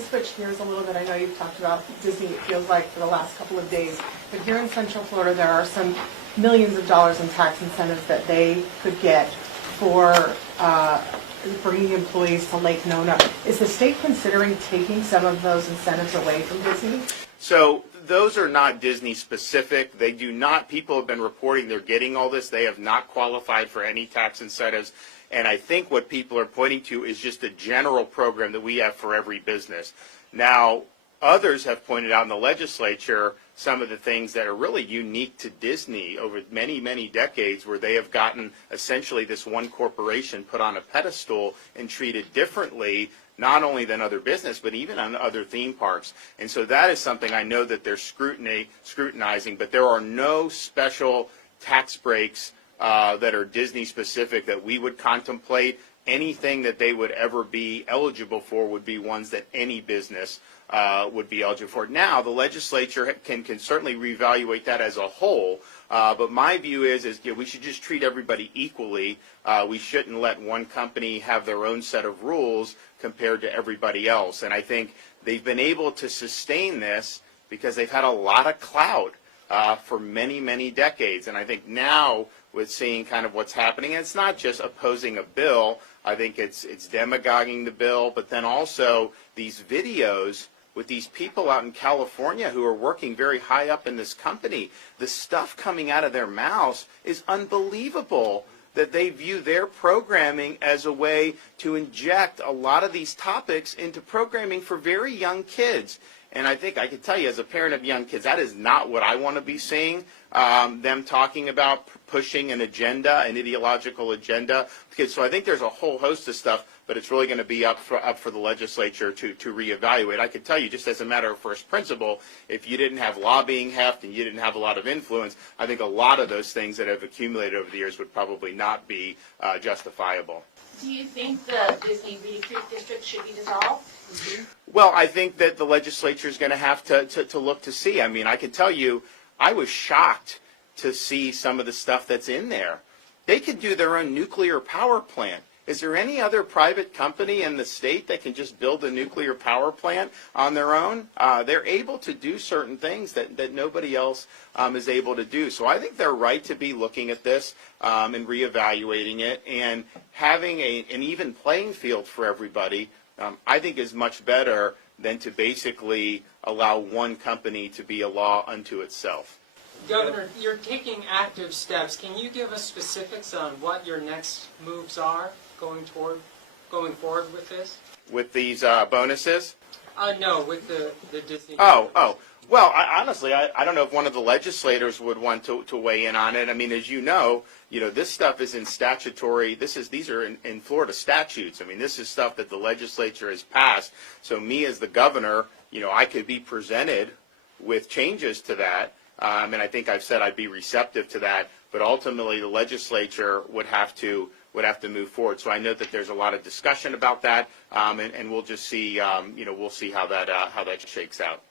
switch gears a little bit, I know you've talked about Disney, it feels like, for the last couple of days, but here in Central Florida, there are some millions of dollars in tax incentives that they could get for bringing employees to Lake Nona. Is the state considering taking some of those incentives away from Disney? So those are not Disney specific. They do not, people have been reporting they're getting all this. They have not qualified for any tax incentives. And I think what people are pointing to is just a general program that we have for every business. Now, others have pointed out in the legislature some of the things that are really unique to Disney over many, many decades, where they have gotten essentially this one corporation put on a pedestal and treated differently, not only than other business, but even on other theme parks. And so that is something I know that they're scrutinizing, but there are no special tax breaks that are Disney specific that we would contemplate. Anything that they would ever be eligible for would be ones that any business would be eligible for. Now, the legislature can certainly reevaluate that as a whole, but my view is we should just treat everybody equally. We shouldn't let one company have their own set of rules compared to everybody else. And I think they've been able to sustain this because they've had a lot of clout for many, many decades. And I think now, with seeing kind of what's happening, and it's not just opposing a bill, I think it's demagoguing the bill, but then also these videos with these people out in California who are working very high up in this company. The stuff coming out of their mouths is unbelievable, that they view their programming as a way to inject a lot of these topics into programming for very young kids. And I think I can tell you, as a parent of young kids, that is not what I want to be seeing, them talking about pushing an agenda, an ideological agenda. So I think there's a whole host of stuff, but it's really going to be up for the legislature to reevaluate. I can tell you, just as a matter of first principle, if you didn't have lobbying heft and you didn't have a lot of influence, I think a lot of those things that have accumulated over the years would probably not be justifiable. Do you think the Disney Reedy Creek District should be dissolved? Well, I think that the legislature is going to have to look to see. I mean, I can tell you, I was shocked to see some of the stuff that's in there. They could do their own nuclear power plant. Is there any other private company in the state that can just build a nuclear power plant on their own? They're able to do certain things that nobody else is able to do. So I think they're right to be looking at this and reevaluating it, and having an even playing field for everybody, I think is much better than to basically allow one company to be a law unto itself. Governor, you're taking active steps. Can you give us specifics on what your next moves are going forward with this? With these bonuses? No, with the Disney. Oh. Well, honestly, I don't know if one of the legislators would want to weigh in on it. I mean, as you know, this stuff is in statutory. These are in Florida statutes. I mean, this is stuff that the legislature has passed. So me as the governor, I could be presented with changes to that. And I think I've said I'd be receptive to that. But ultimately, the legislature would have to move forward. So I know that there's a lot of discussion about that, and we'll just see. We'll see how that shakes out.